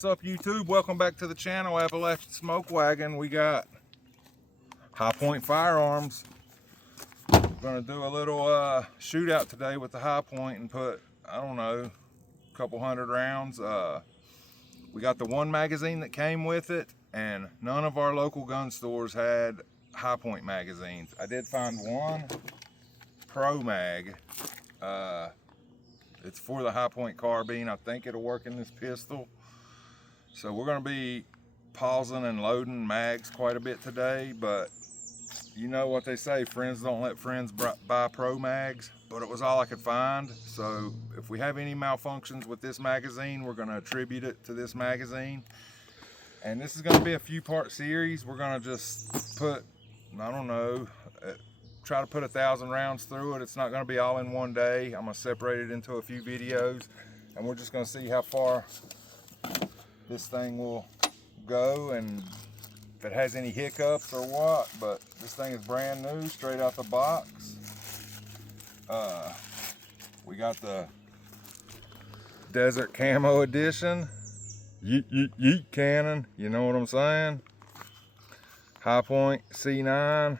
What's up, YouTube? Welcome back to the channel, Appalachian Smokewagon. We got High Point firearms. We're gonna do a little shootout today with the High Point and put, I don't know, a couple hundred rounds. We got the one magazine that came with it, and none of our local gun stores had High Point magazines. I did find one Pro Mag. It's for the High Point carbine. I think it'll work in this pistol. So we're going to be pausing and loading mags quite a bit today, but you know what they say, friends don't let friends buy pro mags, but it was all I could find. So if we have any malfunctions with this magazine, we're going to attribute it to this magazine. And this is going to be a few part series. We're going to just put, I don't know, try to put 1,000 rounds through it. It's not going to be all in one day. I'm going to separate it into a few videos, and we're just going to see how far this thing will go and if it has any hiccups or what. But this thing is brand new, straight out the box. We got the Desert Camo Edition. Yeet, yeet, yeet cannon, you know what I'm saying? High Point C9.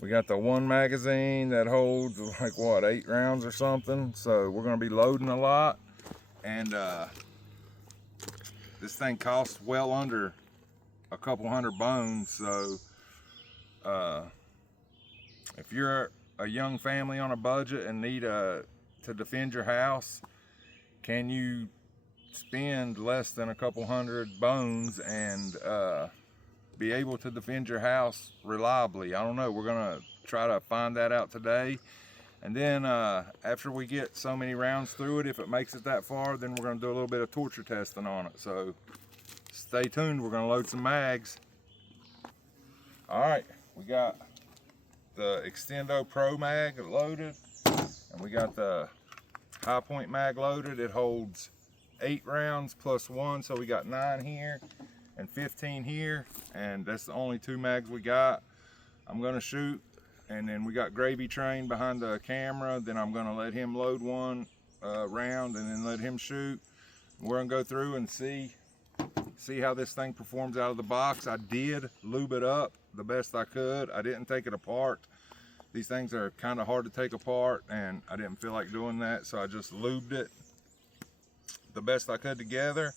We got the one magazine that holds like what, 8 rounds or something. So we're gonna be loading a lot. And this thing costs well under a couple hundred bones. So if you're a young family on a budget and need to defend your house, can you spend less than a couple hundred bones and be able to defend your house reliably? I don't know. We're gonna try to find that out today. And then after we get so many rounds through it, if it makes it that far, then we're gonna do a little bit of torture testing on it. So stay tuned, we're gonna load some mags. All right, we got the Extendo Pro Mag loaded, and we got the High Point mag loaded. It holds 8 rounds plus 1, so we got 9 here and 15 here, and that's the only 2 mags we got. I'm gonna shoot, and then we got Gravy Train behind the camera. Then I'm gonna let him load one round and then let him shoot. We're gonna go through and see how this thing performs out of the box. I did lube it up the best I could. I didn't take it apart. These things are kind of hard to take apart, and I didn't feel like doing that, so I just lubed it the best I could together.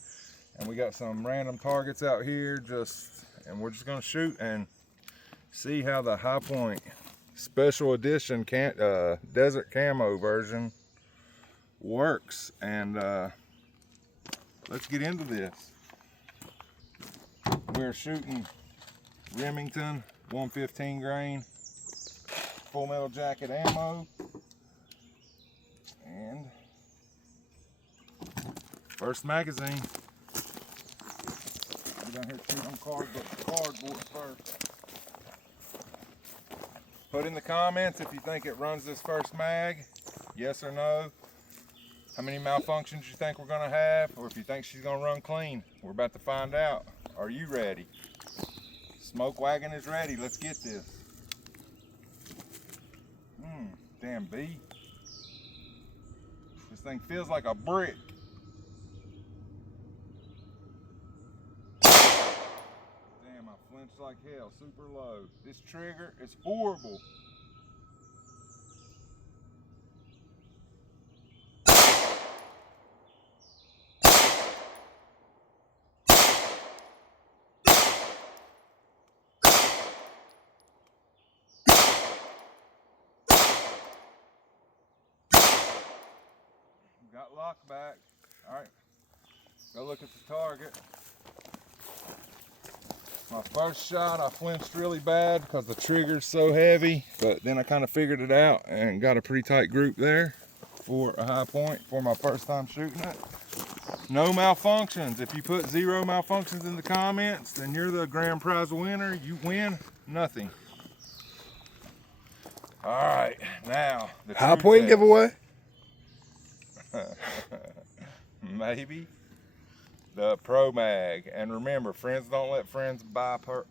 And we got some random targets out here, and we're just gonna shoot and see how the High Point Special Edition Desert Camo version works. And let's get into this. We're shooting Remington 115 grain full metal jacket ammo, and first magazine. We're down here shooting on cardboard first. Put in the comments if you think it runs this first mag, yes or no. How many malfunctions you think we're gonna have, or if you think she's gonna run clean. We're about to find out. Are you ready? Smokewagon is ready. Let's get this. Damn bee. This thing feels like a brick. Damn, I flinched like hell, super low. This trigger is horrible. Got locked back. All right, go look at the target. My first shot, I flinched really bad because the trigger's so heavy, but then I kind of figured it out and got a pretty tight group there for a High Point for my first time shooting it. No malfunctions. If you put 0 malfunctions in the comments, then you're the grand prize winner. You win nothing. All right, now the High Point giveaway? Maybe. The Pro Mag. And remember, friends don't let friends buy Pro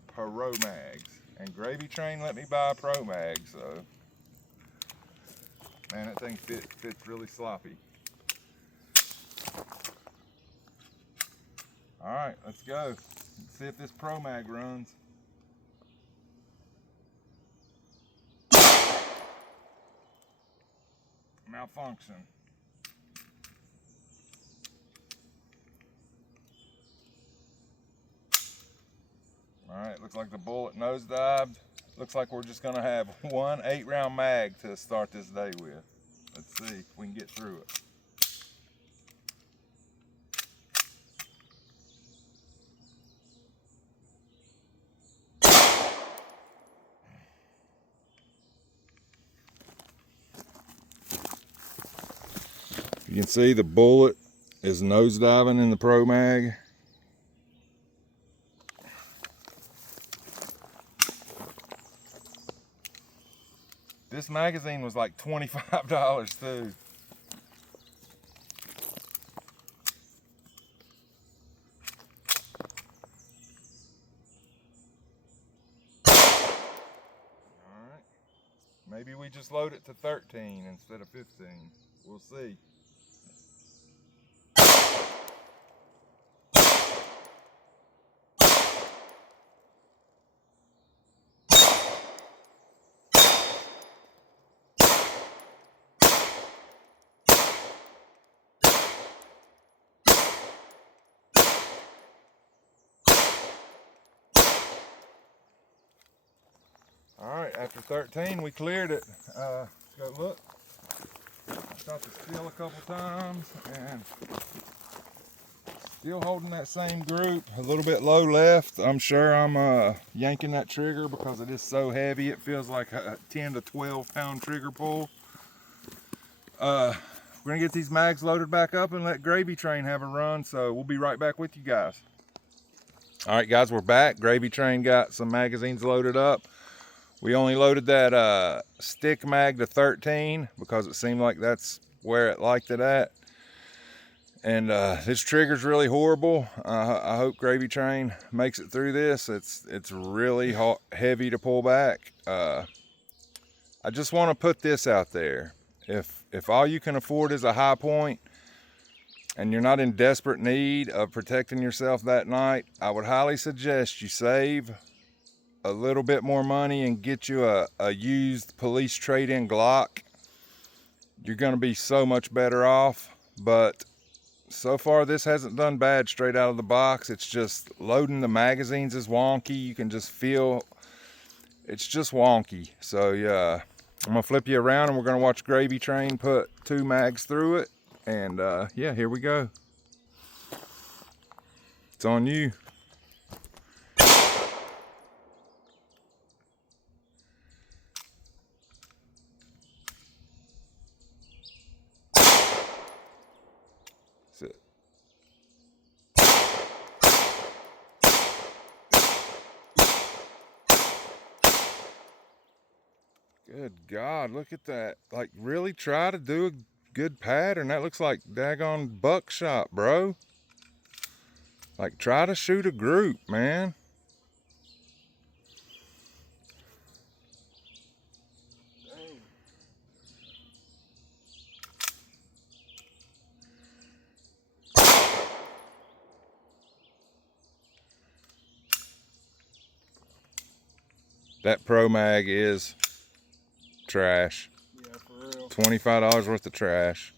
Mags. And Gravy Train let me buy a Pro Mag, so man, that thing fits really sloppy. All right, let's go. Let's see if this Pro Mag runs. Malfunction. All right, looks like the bullet nosedived. Looks like we're just gonna have one 8-round mag to start this day with. Let's see if we can get through it. You can see the bullet is nosediving in the Pro Mag. This magazine was like $25 too. Alright. Maybe we just load it to 13 instead of 15. We'll see. All right, after 13, we cleared it. Let's go look. Shot the steel a couple times and still holding that same group. A little bit low left. I'm sure I'm yanking that trigger because it is so heavy. It feels like a 10 to 12 pound trigger pull. We're gonna get these mags loaded back up and let Gravy Train have a run. So we'll be right back with you guys. All right, guys, we're back. Gravy Train got some magazines loaded up. We only loaded that stick mag to 13 because it seemed like that's where it liked it at. And this trigger's really horrible. I hope Gravy Train makes it through this. It's really heavy to pull back. I just want to put this out there. If all you can afford is a high point and you're not in desperate need of protecting yourself that night, I would highly suggest you save a little bit more money and get you a used police trade-in Glock. You're going to be so much better off. But so far this hasn't done bad straight out of the box. It's just loading the magazines is wonky. You can just feel it's just wonky. So yeah, I'm gonna flip you around and we're gonna watch Gravy Train put 2 mags through it. And yeah, here we go. It's on you. Good God, look at that. Like, really try to do a good pattern. That looks like daggone buckshot, bro. Like, try to shoot a group, man. Dang. That Pro Mag is trash. Yeah, for real. $25 worth of trash.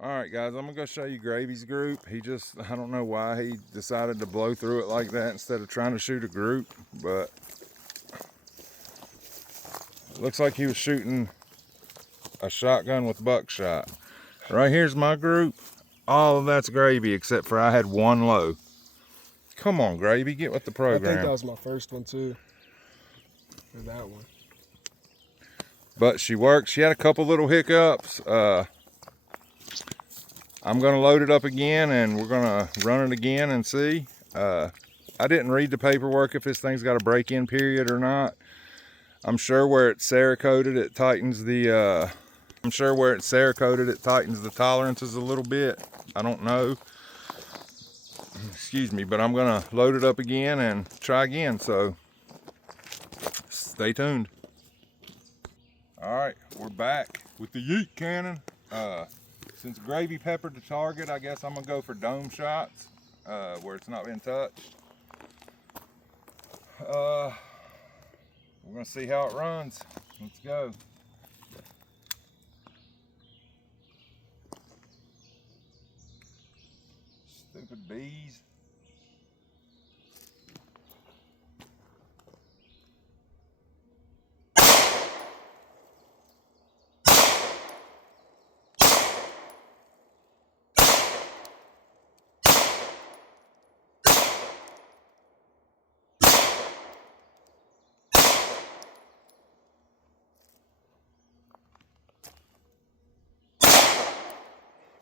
All right, guys, I'm gonna go show you Gravy's group. I don't know why he decided to blow through it like that instead of trying to shoot a group, but it looks like he was shooting a shotgun with buckshot. Right here's my group. All of that's Gravy except for I had one low. Come on, Gravy, get with the program. I think that was my first one too. Or that one. But she worked. She had a couple little hiccups. I'm gonna load it up again and we're gonna run it again and see. I didn't read the paperwork if this thing's got a break-in period or not. I'm sure where it's Cerakoted, it tightens the tolerances a little bit. I don't know. excuse me, but I'm gonna load it up again and try again, so stay tuned. All right, we're back with the yeet cannon. Since gravy peppered the target, I guess I'm gonna go for dome shots where it's not been touched. We're gonna see how it runs. Let's go. Stupid bees.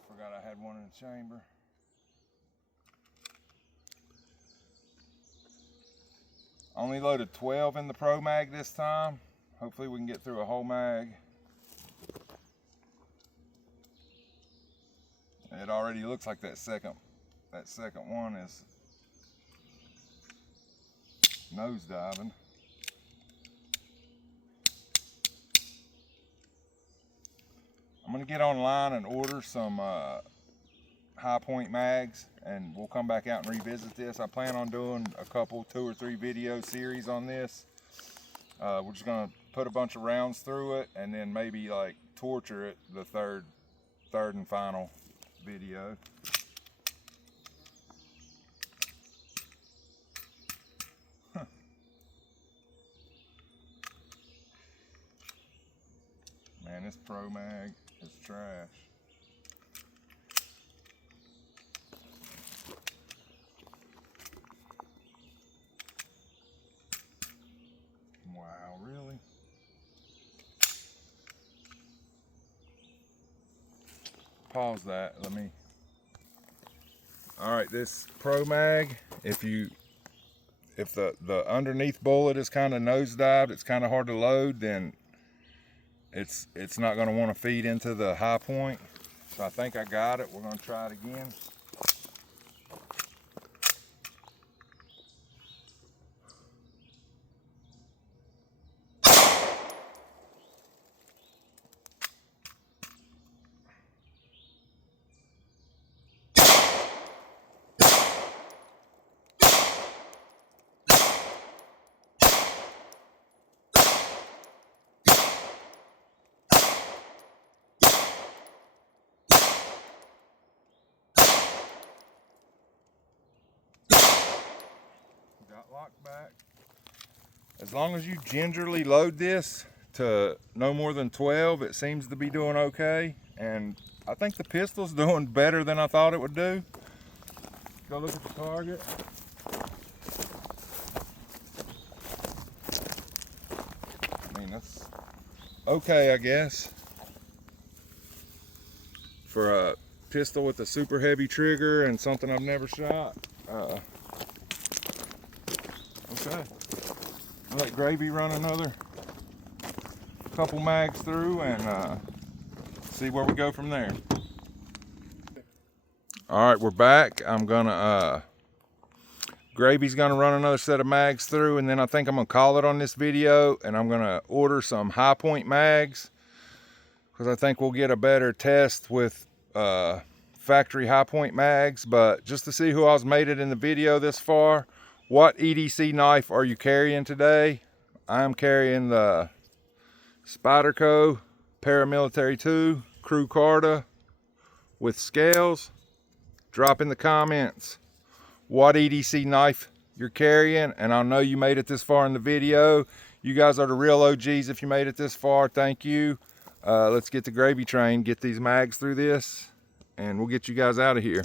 Forgot I had one in the chamber. Only loaded 12 in the Pro Mag this time. Hopefully we can get through a whole mag. It already looks like that second one is nose diving. I'm gonna get online and order some high point mags, and we'll come back out and revisit this. I plan on doing a couple, 2 or 3 video series on this. We're just gonna put a bunch of rounds through it and then maybe like torture it the third and final video. Man, this Pro Mag is trash. Wow, really? Pause that, all right, this Pro Mag, if the underneath bullet is kind of nosedived, it's kind of hard to load, then it's not going to want to feed into the high point. So I think I got it. We're going to try it again. Got locked back. As long as you gingerly load this to no more than 12, it seems to be doing okay. And I think the pistol's doing better than I thought it would do. Go look at the target. I mean, that's okay, I guess. For a pistol with a super heavy trigger and something I've never shot. Okay, I'll let Gravy run another couple mags through and see where we go from there. All right, we're back. I'm gonna, Gravy's gonna run another set of mags through, and then I think I'm gonna call it on this video, and I'm gonna order some high point mags because I think we'll get a better test with factory high point mags. But just to see who all's made it in the video this far, what EDC knife are you carrying today? I'm carrying the Spyderco Paramilitary 2 Crew Carta with scales. Drop in the comments what EDC knife you're carrying, and I know you made it this far in the video. You guys are the real OGs if you made it this far. Thank you. Let's get the gravy train, get these mags through this, and we'll get you guys out of here.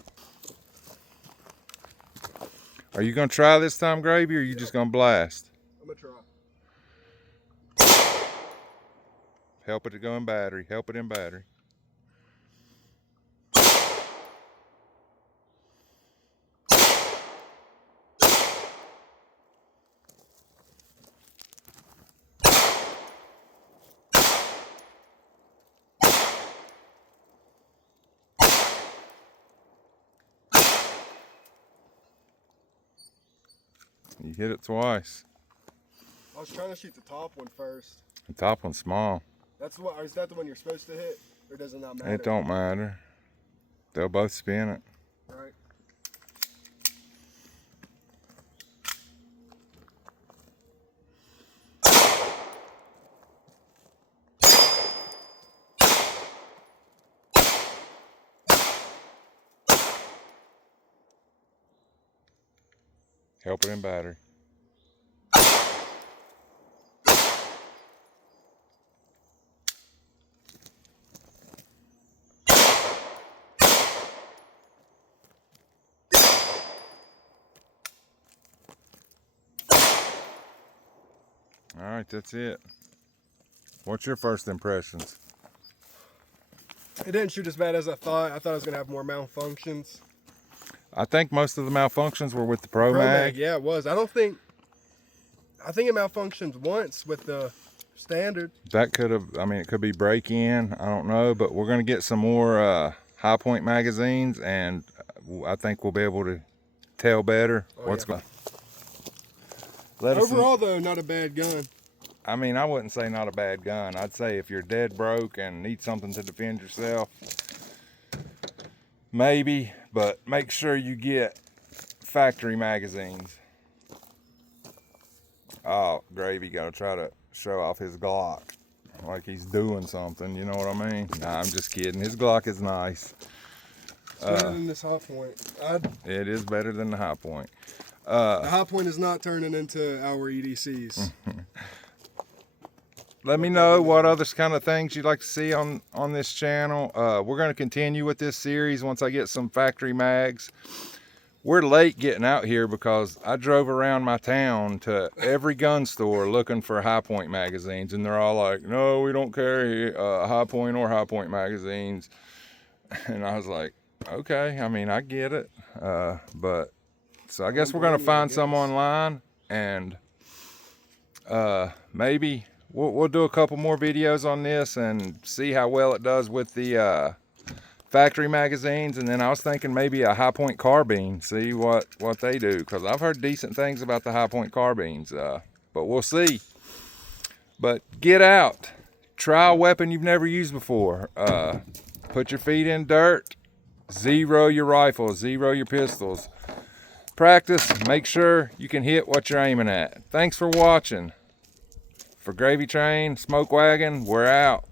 Are you gonna try this time, Gravy, or are you just gonna blast? I'm gonna try. Help it to go in battery. Help it in battery. You hit it twice. I was trying to shoot the top one first. The top one's small. That's what. Is that the one you're supposed to hit, or does it not matter? It don't matter. They'll both spin it. Right. Help it in battery. All right, that's it. What's your first impressions? It didn't shoot as bad as I thought. I thought I was gonna have more malfunctions. I think most of the malfunctions were with the Pro Mag. Yeah, it was. I think it malfunctioned once with the standard. That could have, I mean, it could be break in. I don't know, but we're going to get some more high point magazines, and I think we'll be able to tell better what's going on. Overall, though, not a bad gun. I mean, I wouldn't say not a bad gun. I'd say if you're dead broke and need something to defend yourself, maybe, but make sure you get factory magazines. Oh, Gravy got to try to show off his Glock like he's doing something, you know what I mean? Nah, I'm just kidding. His Glock is nice. It's better than this high point. It is better than the high point. The high point is not turning into our EDCs. Let me know what other kind of things you'd like to see on this channel. We're going to continue with this series once I get some factory mags. We're late getting out here because I drove around my town to every gun store looking for high point magazines, and they're all like, no, we don't carry high point or high point magazines. And I was like, okay, I mean, I get it. But so I guess we're going to find some online, and maybe we'll do a couple more videos on this and see how well it does with the factory magazines. And then I was thinking maybe a high point carbine, see what they do, because I've heard decent things about the high point carbines, but we'll see. But get out, try a weapon you've never used before, put your feet in dirt, zero your rifles, zero your pistols, practice, make sure you can hit what you're aiming at. Thanks for watching. For Gravy Train, Smoke Wagon, we're out.